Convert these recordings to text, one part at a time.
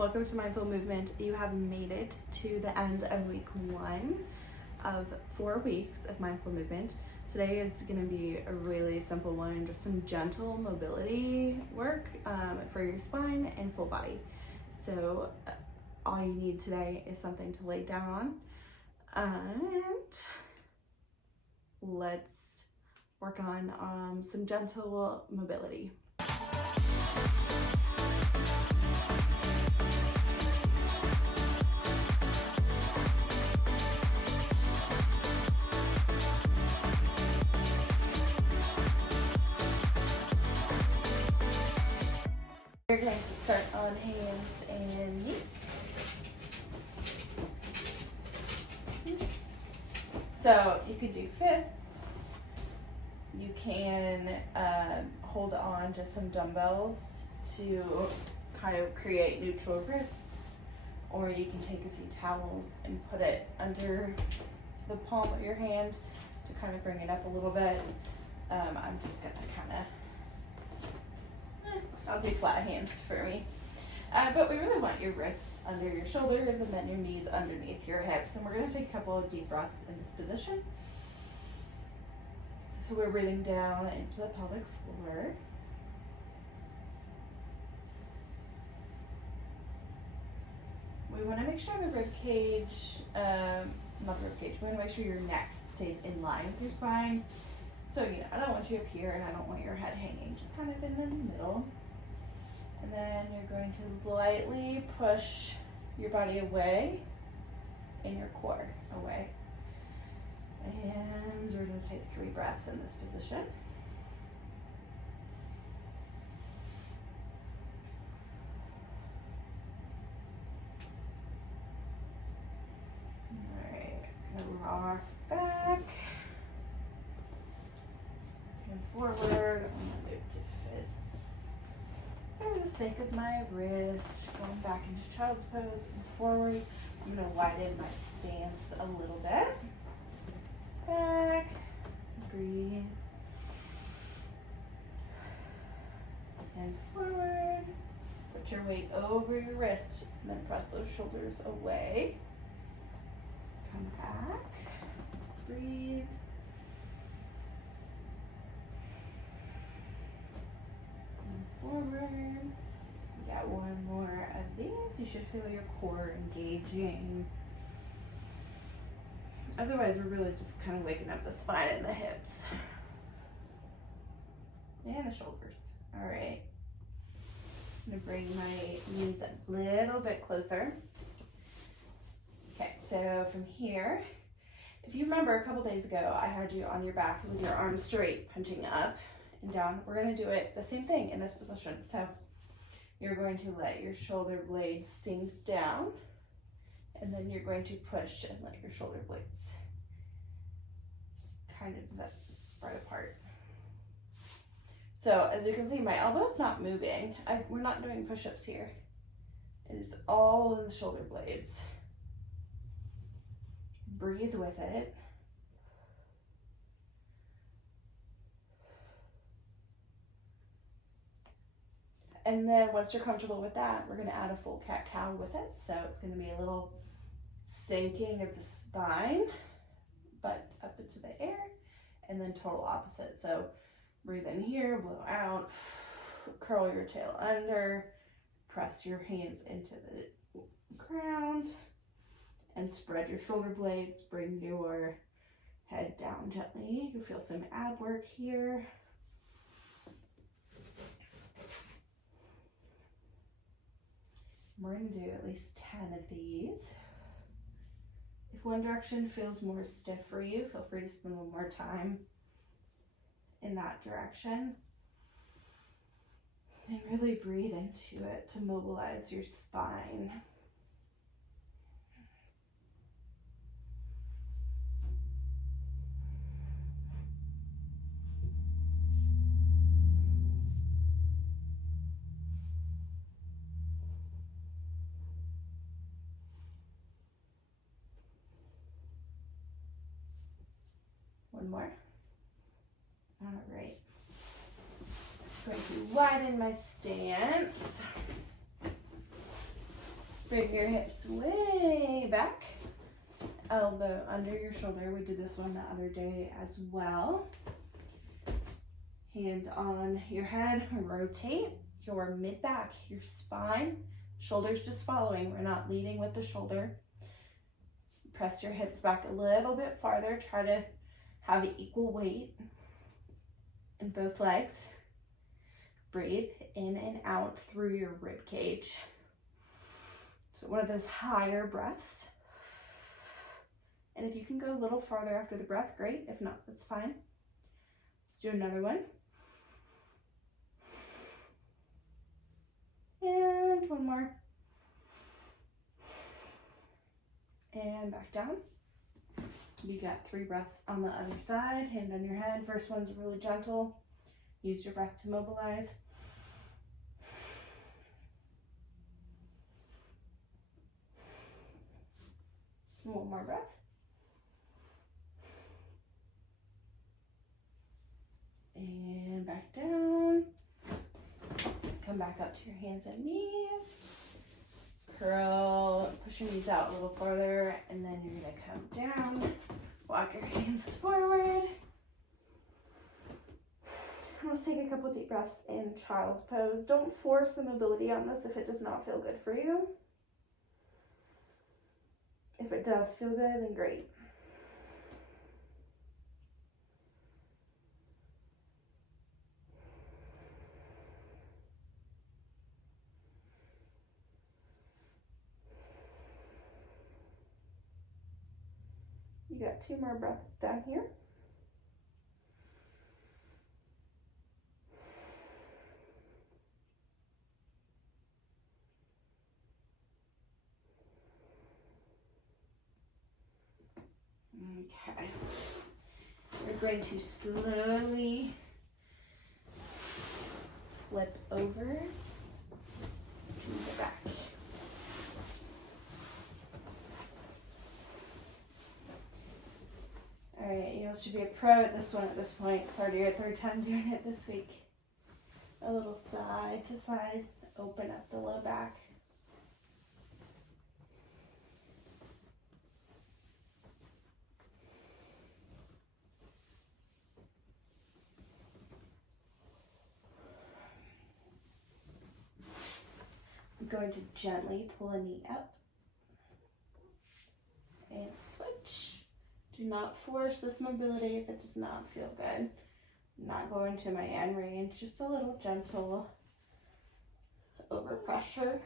Welcome to Mindful Movement. You have made it to the end of week 1 of 4 weeks of Mindful Movement. Today is going to be a really simple one, just some gentle mobility work for your spine and full body. So all you need today is something to lay down on, and let's work on some gentle mobility. We're going to start on hands and knees. So you could do fists. You can hold on to some dumbbells to kind of create neutral wrists, or you can take a few towels and put it under the palm of your hand to kind of bring it up a little bit. I'm just gonna I'll do flat hands for me. But we really want your wrists under your shoulders and then your knees underneath your hips. And we're going to take a couple of deep breaths in this position. So we're breathing down into the pelvic floor. We want to make sure the rib cage, not the rib cage, we want to make sure your neck stays in line with your spine. So, I don't want you up here and I don't want your head hanging, just kind of in the middle. And then you're going to lightly push your body away and your core away. And we're going to take 3 breaths in this position. All right, now rock back and forward. I'm going to move to fists. For the sake of my wrist, going back into child's pose and forward. I'm going to widen my stance a little bit. Back, breathe, and forward. Put your weight over your wrist, and then press those shoulders away. Come back, breathe. Forward. You got one more of these. You should feel your core engaging. Otherwise, we're really just kind of waking up the spine and the hips. And the shoulders. All right. I'm going to bring my knees a little bit closer. Okay, so from here, if you remember a couple days ago, I had you on your back with your arms straight, punching up and down. We're going to do it the same thing in this position. So you're going to let your shoulder blades sink down, and then you're going to push and let your shoulder blades kind of spread apart. So as you can see, my elbow's not moving. We're not doing push-ups here. It is all in the shoulder blades. Breathe with it. And then once you're comfortable with that, we're going to add a full cat-cow with it. So it's going to be a little sinking of the spine, but up into the air, and then total opposite. So breathe in here, blow out, curl your tail under, press your hands into the ground, and spread your shoulder blades. Bring your head down gently. You feel some ab work here. We're going to do at least 10 of these. If one direction feels more stiff for you, feel free to spend one more time in that direction. And really breathe into it to mobilize your spine. One more. All right. I'm going to widen my stance. Bring your hips way back. Elbow under your shoulder. We did this one the other day as well. Hand on your head, rotate your mid-back, your spine, shoulders just following. We're not leading with the shoulder. Press your hips back a little bit farther. Try to have equal weight in both legs. Breathe in and out through your rib cage. So one of those higher breaths. And if you can go a little farther after the breath, great. If not, that's fine. Let's do another one. And one more. And back down. We got 3 breaths on the other side. Hand on your head. First one's really gentle. Use your breath to mobilize. One more breath. And back down. Come back up to your hands and knees. Curl, push your knees out a little farther, and then you're gonna come down. Walk your hands forward. Let's take a couple deep breaths in child's pose. Don't force the mobility on this if it does not feel good for you. If it does feel good, then great. You got 2 more breaths down here. Okay. We're going to slowly flip over to the back. All right, you should be a pro at this one at this point. It's already your 3rd time doing it this week. A little side to side, open up the low back. I'm going to gently pull a knee up and switch. Do not force this mobility if it does not feel good. I'm not going to my end range, just a little gentle overpressure.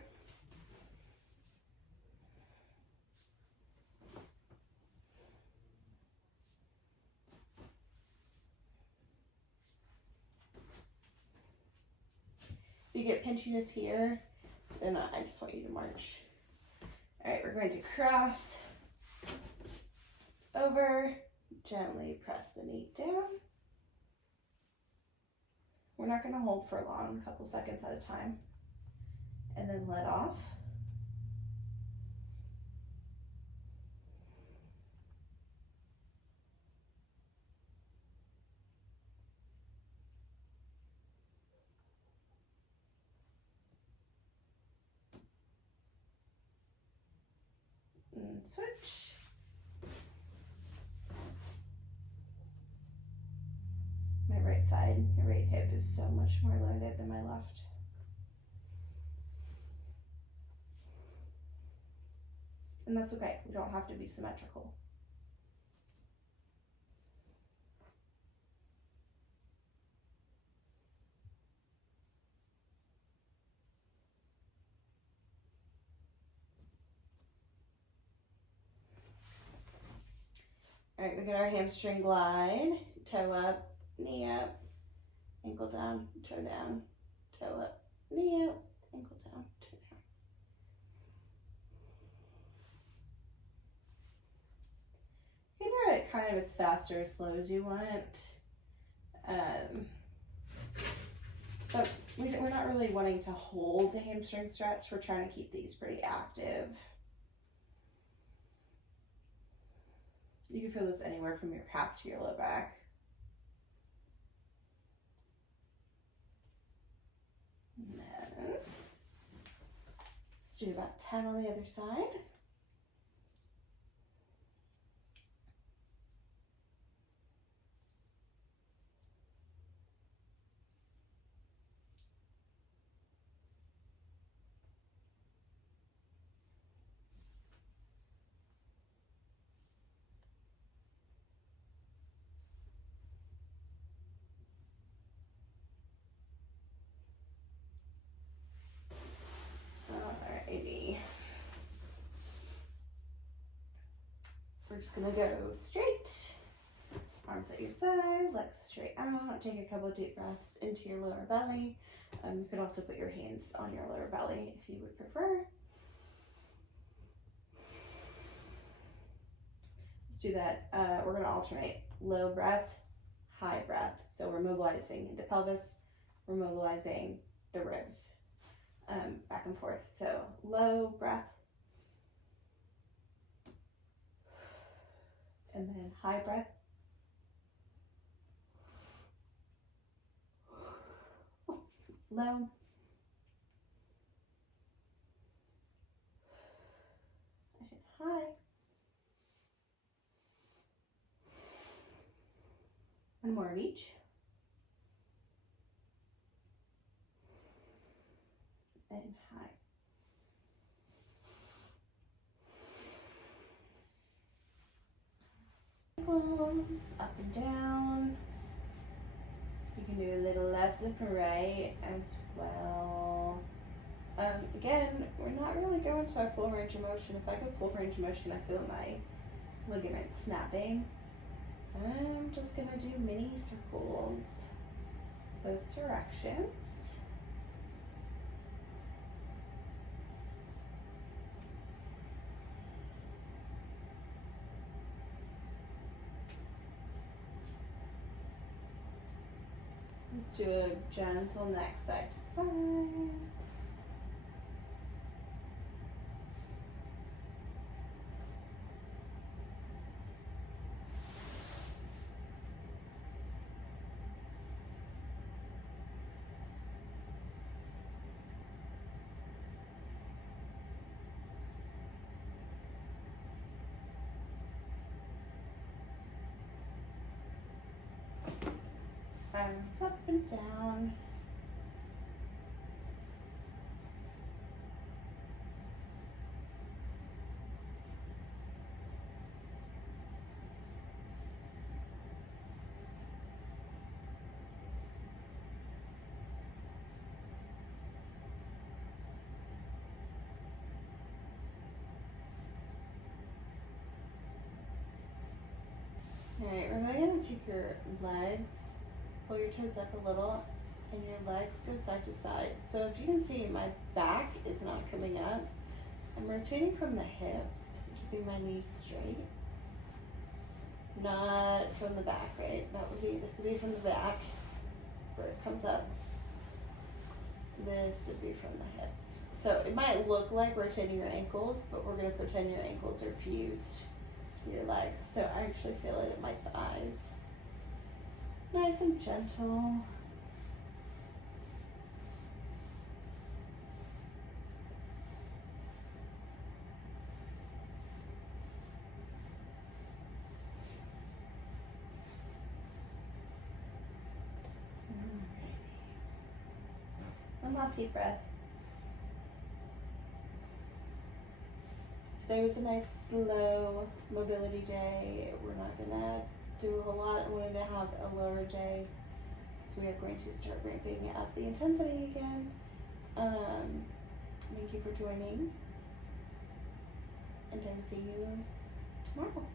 If you get pinchiness here, then I just want you to march. All right, we're going to cross over, gently press the knee down. We're not going to hold for long, a couple seconds at a time, and then let off. And switch. My right side, your right hip is so much more loaded than my left. And that's okay, we don't have to be symmetrical. All right, we get our hamstring glide, toe up, knee up, ankle down, toe up, knee up, ankle down, toe down. You can do it kind of as fast or as slow as you want. But we're not really wanting to hold a hamstring stretch. We're trying to keep these pretty active. You can feel this anywhere from your calf to your low back. And then Let's do about 10 on the other side. Alrighty. We're just gonna go straight. Arms at your side, legs straight out. Take a couple of deep breaths into your lower belly. You could also put your hands on your lower belly if you would prefer. Let's do that. We're gonna alternate low breath, high breath. So we're mobilizing the pelvis, we're mobilizing the ribs, back and forth. So low breath, and then high breath. Low. And high. One more of each. And high. Ankles up and down. You can do a little left and right as well. Again, we're not really going to a full range of motion. If I go full range of motion, I feel my ligaments snapping. I'm just gonna do mini circles, both directions. Let's do a gentle neck side to side. Arms up and down. Alright, we're then going to take your legs, pull your toes up a little, and your legs go side to side. So if you can see, my back is not coming up. I'm rotating from the hips, keeping my knees straight. Not from the back, right? This would be from the back, where it comes up. This would be from the hips. So it might look like rotating your ankles, but we're going to pretend your ankles are fused to your legs. So I actually feel it in my thighs. Nice and gentle. One last deep breath. Today was a nice slow mobility day. We're not gonna do a whole lot. I wanted to have a lower day, so we are going to start ramping up the intensity again. Thank you for joining, and I will see you tomorrow.